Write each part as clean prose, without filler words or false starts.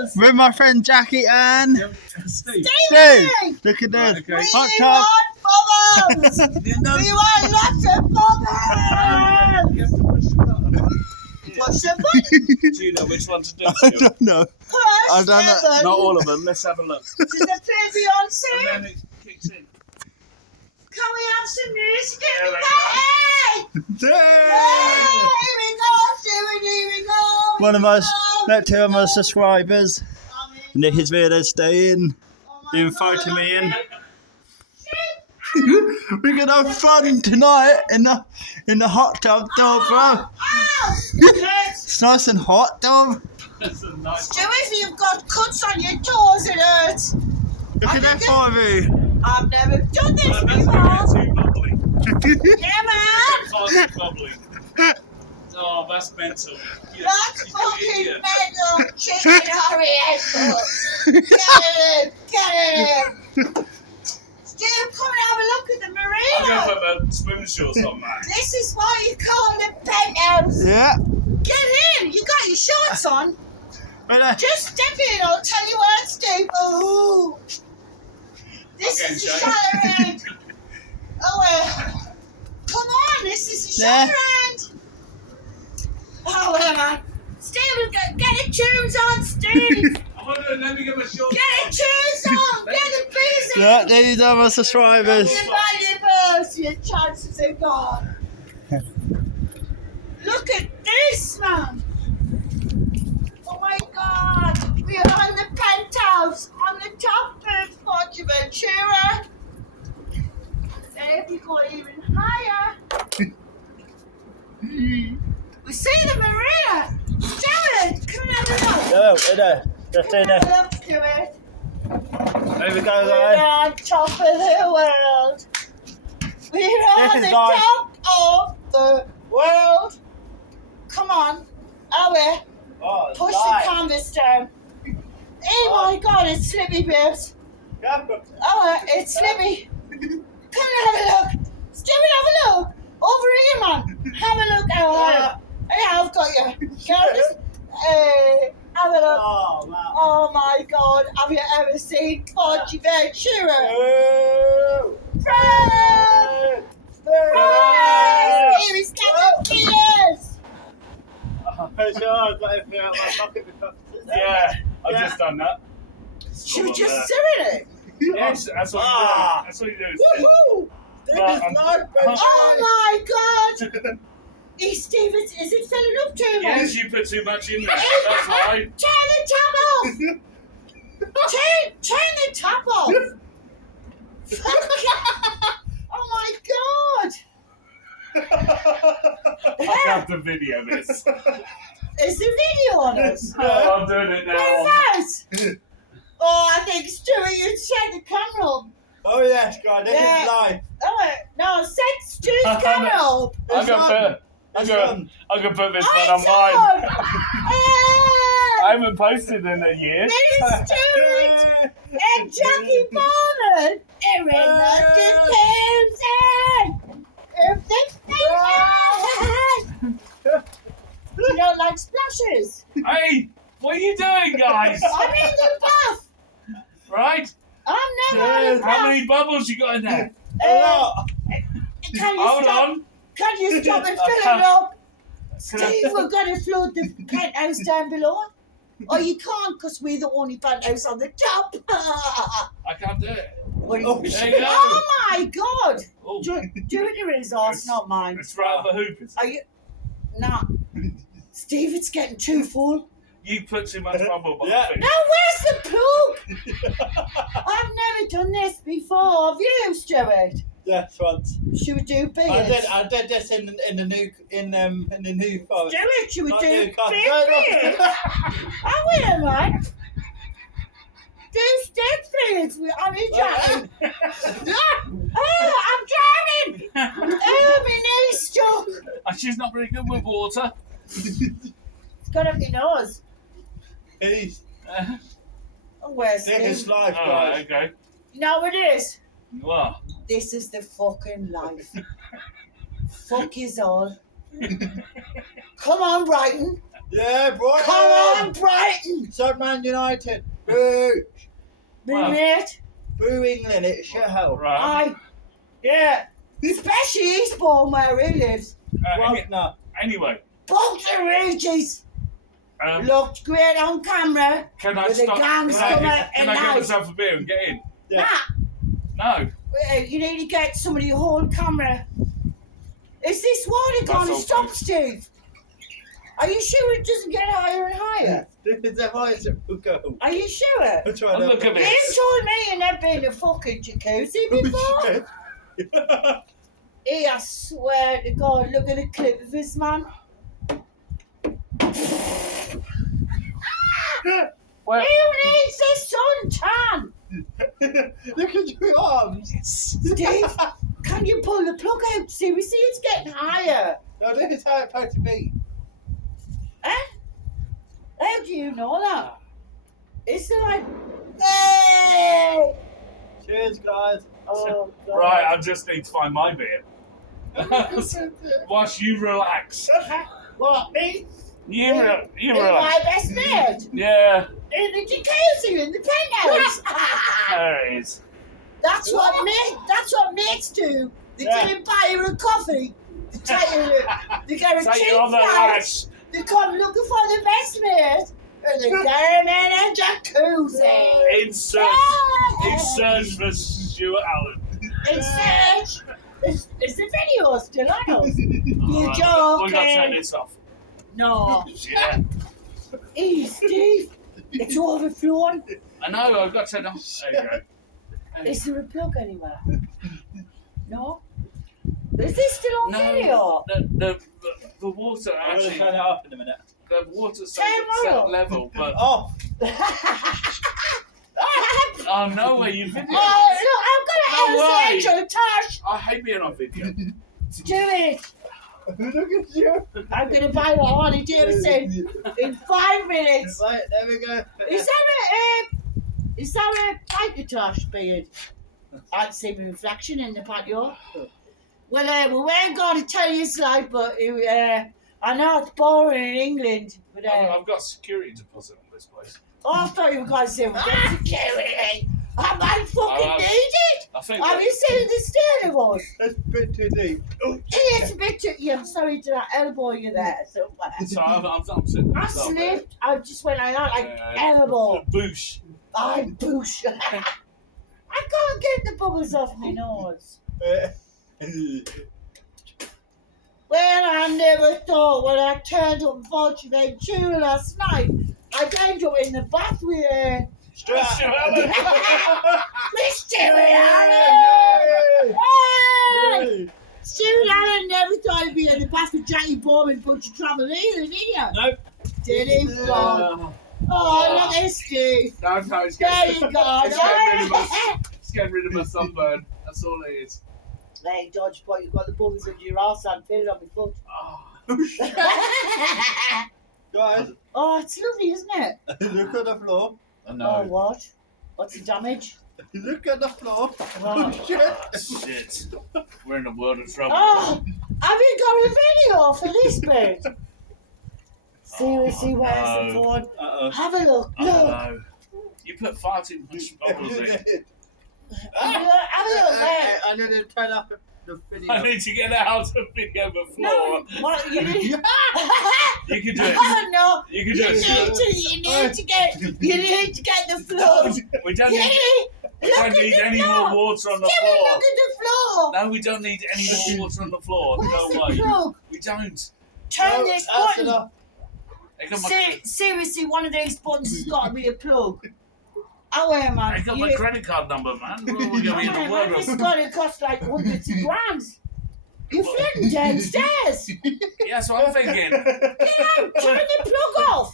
else? With my friend Jackie and Steve. Steve. Look at this. Okay. Hot We tub. want bubbles. We want lots of bubbles. You have to push the button. What's the button? Do you know which one to do? I Stuart? don't know. I Push don't know. the button. Not all of them. Let's have a look. Does it play Beyonce? And then it kicks in. Can we have some music in Yeah, the right. party? Yay! Here we go, Stuart, here we go. One of us, Here two of my subscribers. we go. And his video staying. Oh my Even God, photo me in. Shit. We're gonna have fun tonight in the hot tub, though, bro. Ow! It's nice and hot, though. That's a nice Stu, if you've got cuts on your toes, it hurts. Look at that for me. I've never done this That's before. too bubbly. Yeah, man. Far too bubbly. Oh, that's mental. That's You fucking idiot. mental. Chicken Oriental. Get it in. Stu, come and have a look at the I'm marina. going to put my swim shorts on, man. This is why you call it penthouse. Yeah. Get in. You got your shorts on. But, Just step in. I'll tell you where it's Stu. Ooh. This Okay, is the Jay. shower end. Oh, come on. This is the Yeah. shower end. Oh, man. Steve, get the tunes on, Steve. I want to let me get my shorts Get the tunes on. Get the bees on. yeah, these are my subscribers. Your valuables, your chances are gone. Look at this, man. Oh my God. We are on the penthouse, on the top of Fuerteventura. And if you go even higher, we see the marina. Stuart, come and have a look. Go, there. Just Come in and there. have a look, Stuart. There we go, We're guys. on top of the world. We're on This the is nice. top of the world. Come on, Owie, Oh, push the canvas down. Oh my God, it's slippy, babes. Owie, it's slippy. Come and have a look. Stuart, have a look. Over here, man. Have a look, Owie. Hey, I've got you. Canvas. Hey, have a look. Oh, wow. Oh my God, have you ever seen Fuerteventura? Oh. Friends! Friends! Here is Kevin Peters! Sure, I've got everything out of my pocket because Yeah, I've Yeah. just done that. She was just doing it. Yes, that's what Ah. you do. That's what you do. Woohoo! This Right, is I'm- life, baby. Oh my God! Is it filling up too much? Yes, you put too much in there. That's why. Turn the top off! Turn the top off! Oh my God! I have to video this. Is the video on us? Oh, I'm doing it now. Where's that? Oh, I think Stuart, you set the camera up. Oh, yes, God, this Yeah. is life. Oh, no, set Stu's camera up. I'm gonna put this one on mine. I haven't posted in a year. There's Stuart and Jackie Bowman. They're in the Townsend. If they You don't like splashes. Hey, what are you doing, guys? I'm in the bath. Right? I'm never in the How bath. many bubbles you got in there? Can you Hold stop? on. Can you stop and fill it up? Steve, we're going to flood the penthouse down below. Oh, you can't because we're the only penthouse on the top. I can't do it. Oh, There you go. Oh my God! Oh, Do it to his arse, not mine. it's right on the hoop. Are you? Nah. Steve, it's getting too full. You put too much bubble on Yeah. the Now, where's the plug? I've never done this before. Have you, Stuart? Yes, once. Should we do beers? I did this in the new forest. Stuart, should we Not do new car. beers? No, no. I will, man. Do stick beers. I'm drowning. Oh, I'm drowning. Oh, my knee's stuck. She's not very good with water. It's got up your nose. He's Oh, where's this is Steve? life, Oh, guys. okay. No, it is. Well, This is the fucking life. Fuck is all. Come on, Brighton. Yeah, Brighton. Come on, Brighton. So Man United. Boo. Boo, mate. Boo England. It's a shithole. Right. Yeah. Especially Eastbourne where he lives. Wagner. Anyway. Bolton Regis. Looked great on camera. Can I with stop? a gang stomach Can and I get knife. myself a beer and get in? Yeah. Nah. No. You need to get somebody to hold camera. Is this water going to all stop, good. Steve? Are you sure it doesn't get higher and higher? This is the highest it will go. Are you sure? I'll try And look at You this. told me you've never been to fucking jacuzzi before. Hey, I swear to God, look at the clip of this man. Well, Who needs this suntan? Look at your arms. Steve, can you pull the plug out? Seriously, it's getting higher. No, this is how it's supposed to be. Eh? How do you know that? Is it like, hey! Cheers, guys. Oh, God. right, I just need to find my beer. Whilst you relax. What, me? You My relax. best mate? Yeah, In the jacuzzi, in the penthouse. there it is. That's what mates do. They Yeah. didn't buy you a coffee. They take you, they get a Take cheap you on the flight. lash. They come looking for the best mate. And they get him in a jacuzzi. In search for Stuart Allan. In search. Is the video still on us? You Alright, we gotta turn joking? this off. No. Yeah. Hey, Steve. It's overflowing. I know, I've got to turn it off. There you go. Is there a plug anywhere? No? Is this still on video? The water I'm going to actually, turn it off in a minute. the water's Turn set off. level, but Oh, oh no way, you video. Oh, look, No I'm way. going to Angel Tosh. I hate being on video. Do it. look at you. I'm going to buy what Harley Davidson in 5 minutes. Right, there we go. Is that a tiger Tosh beard? I'd see my reflection in the patio. Well, we weren't going to tell you this life, but I know it's boring in England. But I've got security deposit on this place. I thought you were going to say, we've got security. I might fucking need it. I think Have you seen the state of us? That's a bit too deep. Oh, It's a bit too... Yeah, I'm sorry to elbow you there somewhere. so I'm sitting I there. slipped. I just went like that, like elbow. Boosh. I boosh. I can't get the bubbles off my nose. Well, I never thought when I turned up in Fuerteventura last night, I'd end up in the bath with Stuart Allan. Miss Stuart Allan! Hey! Stuart Allan never thought he'd be in the bath with Jackie Bowman and Butcher Trouble either, did you? Nope. Did he? Oh, look at Steve. No, it's There getting, you go. it's getting rid of my sunburn. That's all it is. Hey, Dodge Boy, you've got the bubbles under your arse and feel it on my foot. Guys, Oh, it's lovely, isn't it? look at the floor. I Oh, what? What's the damage? Look at the floor. Oh. Shit. We're in a world of trouble. Oh, have you got a video for this bit? Seriously, where's the phone? Uh-oh. Have a look. Oh, Look. no. You put far too much bubbles in. Have a look there. I need to turn up the video. I need to get out of video before. No, what you need? You can do it. Oh no! You can do it. You need to get the floor. We don't You need, need, we don't need any more water on the Jimmy, floor. look at the floor. No, we don't need any more water on the floor. Where's No the way. plug? We don't. Turn this that's button. enough. I got my, Seriously, one of these buttons has got to be a plug. Oh, man. I got my credit card number, man. We're going to be in the world This of... got to cost like hundreds of grand. You're floating downstairs. Yeah, that's what I'm thinking. Get out, turn the plug off.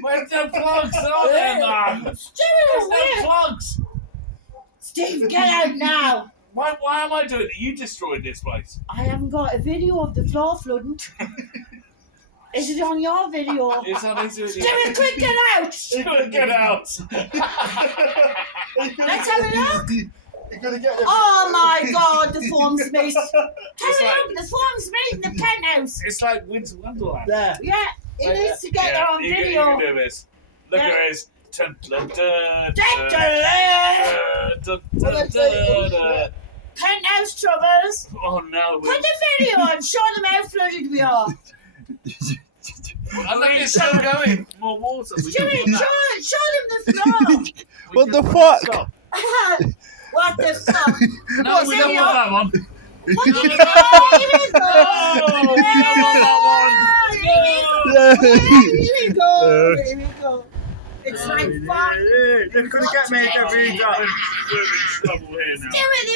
Where's the plugs? Oh, there, man. Doing There's it no weird. plugs. Steve, get out now. Why am I doing it? You destroyed this place. I haven't got a video of the floor flooding. Is it on your video? It's on his video. Stuart, quick, get out. Stuart, get out. Let's have a look. You're gonna get them. Oh my God, the form's mate. It's Hurry like- up, the form's mate in the penthouse. It's like Winter Wonderland. There. Yeah, He needs to get that on video. You can do this. Look at this. Penthouse troubles. Oh no. Put the video on. Show them how flooded we are. I think it's still going. More water. Stuart, show them the floor. What the fuck? Stop. What the fuck? No, we don't want that one. What the fuck? Here we go. It's like fun. You could have got me a video. We're in trouble here now. Stuart,